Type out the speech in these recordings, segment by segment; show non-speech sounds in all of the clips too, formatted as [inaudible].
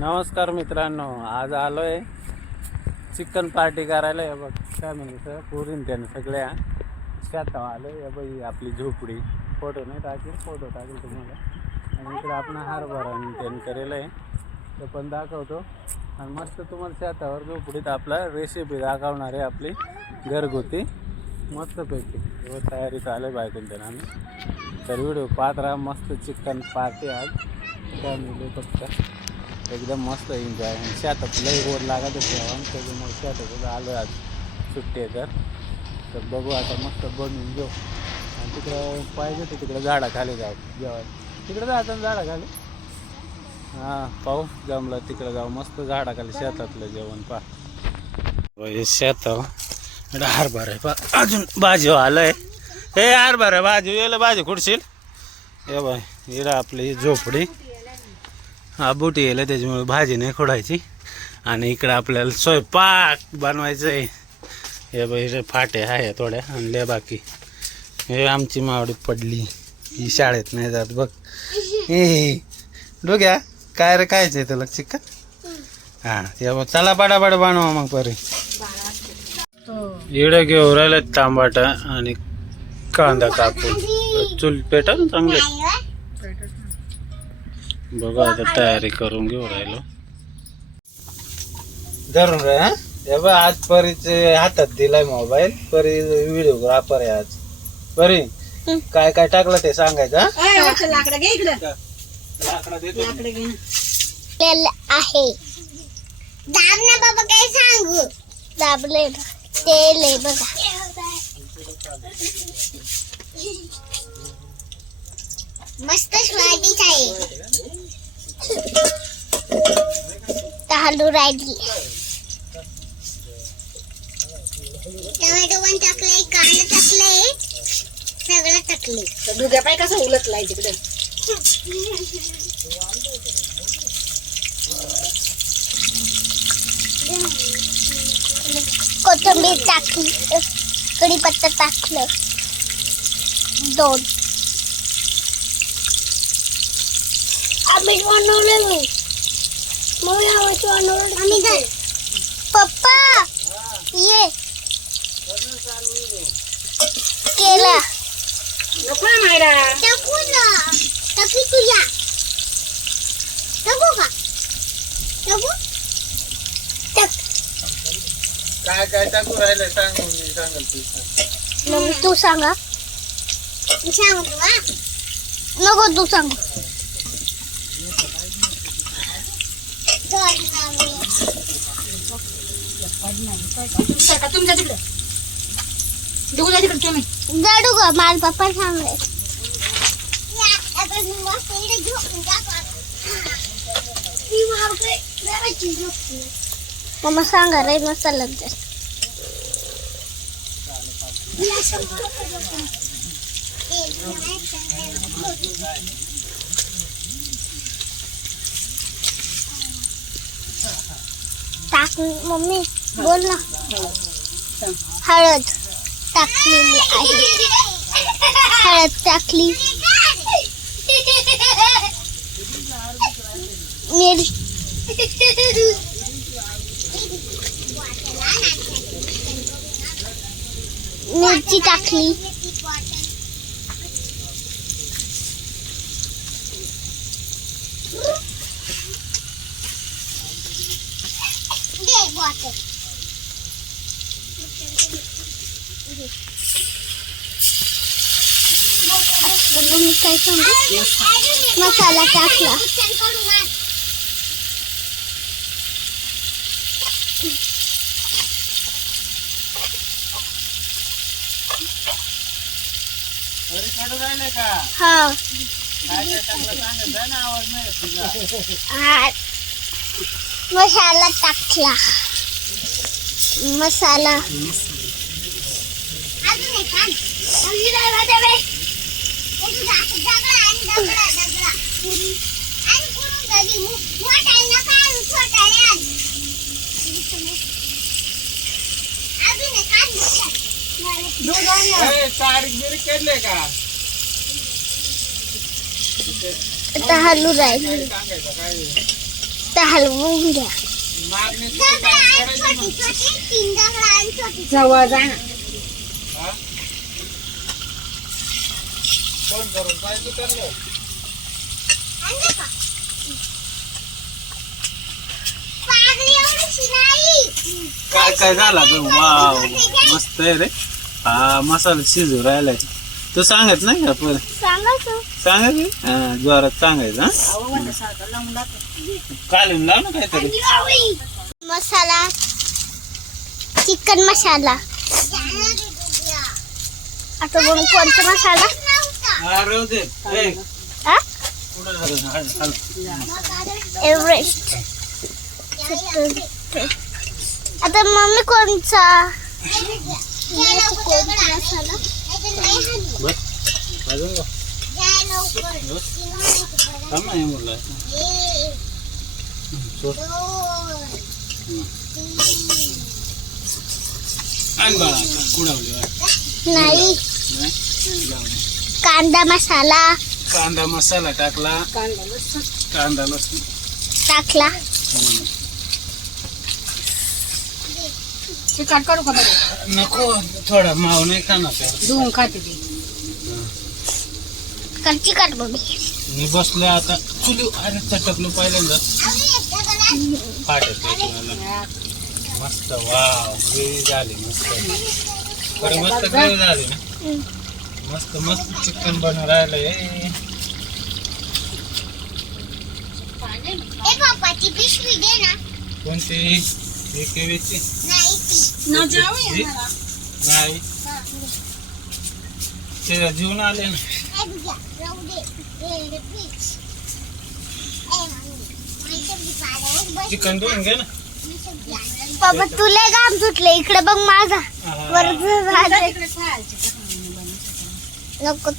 नमस्कार मित्रांनो आज आलोय चिकन पार्टी करायला. हे बघ फॅमिलीचं पुरीन त्यानं सगळ्या शेतावर आलो हे बघ ही आपली झोपडी. फोटो नाही टाकेल फोटो टाकेल तुम्हाला. आणि इकडे आपण हरभरा त्यानं करेल आहे ते पण दाखवतो. आणि मस्त तुम्हाला शेतावर झोपडीत आपला रेसिपी दाखवणार आहे आपली घरगुती. मस्तपैकी. हो, तयारी चालू बायकून त्यानं आम्ही. तर व्हिडिओ पाहत राहा मस्त चिकन पार्टी आज. फॅमिली फक्त? एकदम मस्त एन्जॉय शेतात लई गोड लागत जेवण त्याच्यामुळे शेतात आलो आज सुट्टी आहे तर. तर बघू आता मस्त बनवून घेऊ. आणि तिकडं पाहिजे ते तिकडं झाडाखाली जाऊ. जेवायला. तिकडं जायचं ना झाडाखाली? हां पाहू जमलं तिकडं जाऊ. मस्त झाडाखाली शेतातलं जेवण पा हे शेत हो. हरभरा आहे पा अजून भाजी आलं आहे हे हरभरा भाजी येलं भाजी खुडशील हे बाय इकडं आपली झोपडी. हा बुटी येईल त्याच्यामुळे भाजी नाही खोडायची. आणि इकडं आपल्याला स्वयंपाक बनवायचं आहे हे बाई फाटे आहे थोड्या आणल्या बाकी. हे आमची मावडी पडली. ही शाळेत नाही जात बघ. हे डोक्या काय रे कायचं आहे तुला चिकन हां ते बघ चला बडाबड बनवा मग परी. इकडे घेऊ राहिले तांबाटा आणि कांदा कापून. चूल पेटा चांगले? बघू आता तयारी करून घेऊ राहिलो. धरून रे हा? बघ आज परीचे हातात दिलाय मोबाईल परी व्हिडिओग्राफर आहे आज. परी काय काय टाकलं ते सांगायचं हा? लाकडं घे इकडं. लाकडं देतो. लाकडं घे. तेल आहे. दाब ना बाबा काय सांगू? दाबले. तेल आहे बघा. मस्त स्वादिष्ट आहे तांदूळ राहिली. टोमॅटो पण टाकले कांदा सगळं टाकले दुध्या पाय कसं उलटलाय तिकडे? कोथिंबीर टाकली कढीपत्ता टाकलं. दोन. आम्ही बनवलेलो आम्ही काय पप्पा ये केला नको ना मायरा टाकू ना टाकू तुझ्या टाकू का टाकू टाक काय काय टाकू राहिले सांग मी सांगाल तू सांग. मग तू सांगा मी सांगतो हा नको तू सांग तुमच्या तिकडे. देऊ जा तिकडे तुम्ही. जाडू ग माल पप्पा सांगले मम्मा सांगा रे मसाला तर मम्मी बोल ना. हळद टाकलेली आहे. हळद टाकली. मिर. मिरची टाकली मी काय सांगू मसाला टाकला. हो. हा. मसाला टाकला. मसाला. ए, आता हलू राहील. काय सांगायचं काय आता हलवून घ्या. जवळ जा का? पागली एवढीशी नाही. काय काय झाला तर वाव मस्त आहे रे. हा मसाला शिजू राहिलाय. तू सांगत नाही का पण? सांगा तू. सांगा की? हा, जोरात सांगायचं हा. कालून लाव ना काहीतरी. मसाला. चिकन मसाला. आता बनवून कोणता मसाला. हा, राहू दे. एव्हरेस्ट आता मम्मी कोणचा बस वाजून गो. थांब ना, हे मुलं आहे. सोड. आण बाळा, कुडावली वाट. नाही नाही? लाव. कांदा मसाला कांदा मसाला टाकला. कांदा लसूण. कांदा लसूण. टाकला. चिकट करू का बरं? नको थोडा माव नाही खाणार त्याला. धुवून खाते ती. करची काट मम्मी? मी बसलो आता. चुली अरे चटकलो पहिल्यांदा. फाटत मस्त वाव ग्रेव्ही झाली मस्त. बरं मस्त ग्रेव्ही झाली ना? मस्त मस्त चिकन बनवून राहिलंय पप्पाची पिशवी दे ना कोणती केवीची नाही ती न जाऊ येणार. नाही ते जीवन आले ना ए बुजा, राहू दे. ए, रे, please. ए, मम्मी, माझी सब्जी पाडायला बस. चिकन धुवून घे ना पप्पा तुला घाम सुटले इकडे बघ माझा हा. वरच. तिकडे खायचं. नको?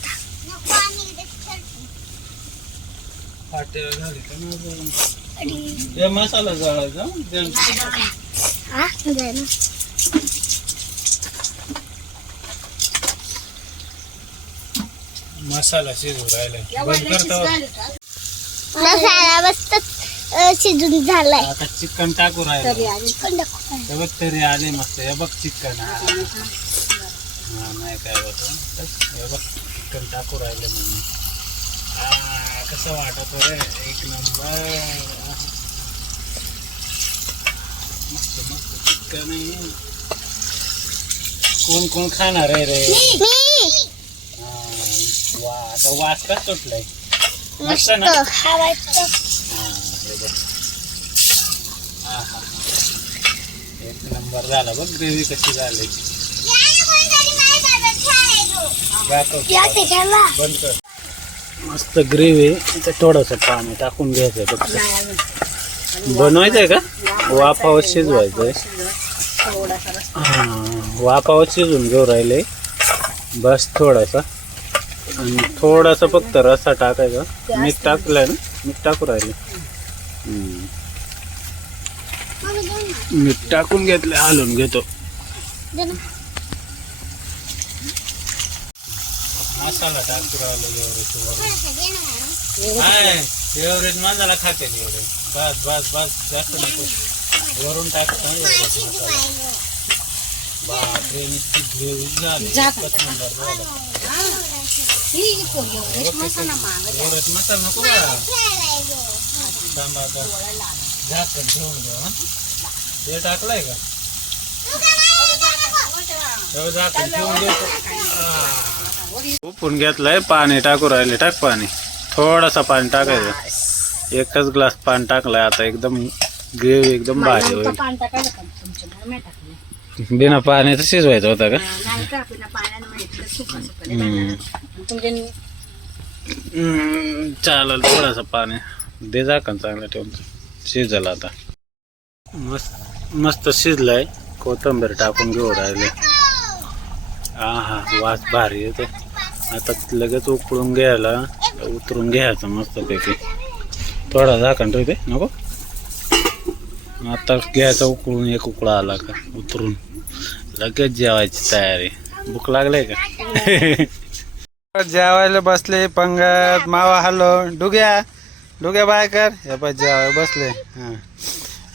हे मसाला जळायचा. हा? मसाला शिजू बंद करतो मस्त शिजून झालाय. आता चिकन टाकू राहिलं. हे बघ तरी आले मस्त. हे बघ चिकन. नाही काय होत हे बघ चिकन टाकू राहिले म्हणून हा कसं वाटत रे एक नंबर मस्त मस्त चिकन आहे कोण कोण खाणार आहे रे वा आता वास का सुटलाय मस्त ना? एक नंबर झाला बघ ग्रेव्ही कशी झाली बंद कर मस्त ग्रेव्ही इथं थोडंसं पाणी टाकून घ्यायचं फक्त. बनवायचं आहे बनवायचंय का? वाफावर शिजवायचंय. आहे वाफावर शिजून घेऊ राहिले. बस थोडासा. आणि थोडासा फक्त रस्सा टाकायचा. मीठ टाकलंय ना? मीठ टाकू राहिले. मीठ टाकून घेतलं हलवून घेतो. मसाला टाकू राहिलो एवढे हाय एवढे मसाला खाते एवढे. बस बस बस जास्त नको. वरून टाकतो बापरे नुसती ही पोरगी एवढीच मसाला नको थांबा आता. झाकण ठेवून हं. ते टाकलंय का? झाकण ठेवून देतो. उपून घेतलंय पाणी टाकू राहिले टाक पाणी. थोडासा पाणी टाकायचं. एकच ग्लास पाणी टाकलंय. आता एकदम ग्रेव्ही एकदम भारी होईल. बिना पाण्याचं शिजवायचं होतं का? चालेल थोडासा पाणी. दे झाकण चांगलं ठेवून? शिजल आता. मस्त मस्त शिजलाय. कोथंबीर टाकून घेऊ राहिले. हा हा वास भारी येते आता लगेच उकळून घ्यायला उतरून घ्यायचं मस्त पैकी थोडा झाकण ठेवते नको. आता घ्यायचा उकळून एक उकळा आला का उतरून. लगेच जेवायची तयारी. भूक लागले का? [laughs] जेवायला बसले पंगत मावा हलो डुग्या डुग्या बाय कर. हे पाय जेवायला बसले. हां.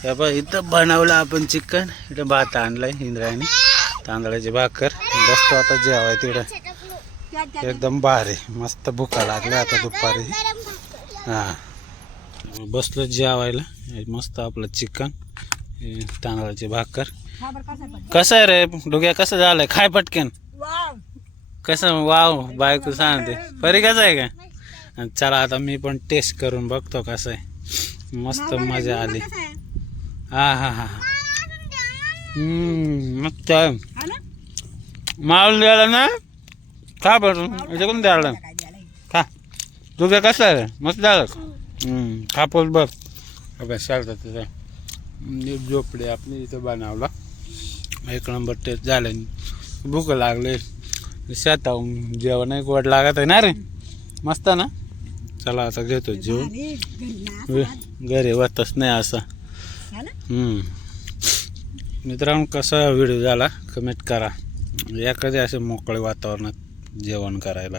हे पाय इथं बनवलं आपण चिकन इथं भात आणलाय इंद्रायणी. तांदळाची भाकर. बसतो आता जेवाय तिकडं. एकदम भारी. मस्त भुका लागल्या आता दुपारी. हां. बसलो जेवायला. मस्त आपलं चिकन तांदळाची भाकर. कसं आहे रे? डोक्या कसं झालंय? खाय पटकन. कसं? वाव. बायको सांगते. परी कसं आहे का? आणि चला आता मी पण टेस्ट करून बघतो कसं आहे. मस्त मजा आली. हा हा हा हा. हम्म, मस्त आहे. माल द्यायला ना? खा बरं. याच्याकडून द्यायला. खा. तुझं कसं आहे? मस्त झालं. खा पोट बघ बस चालतं तिथं झोपडी आपली इथं बनवला. एक नंबर टेस्ट झालं. भूक लागले. शेताहून जेवण एक वाट लागत आहे ना रे? मस्त ना? चला आता घेतो जेवण. घरी वाटतच नाही असा. हम्म. मित्रांनो कसा व्हिडिओ झाला? कमेंट करा. एखाद्या असे मोकळे वातावरणात जेवण करायला.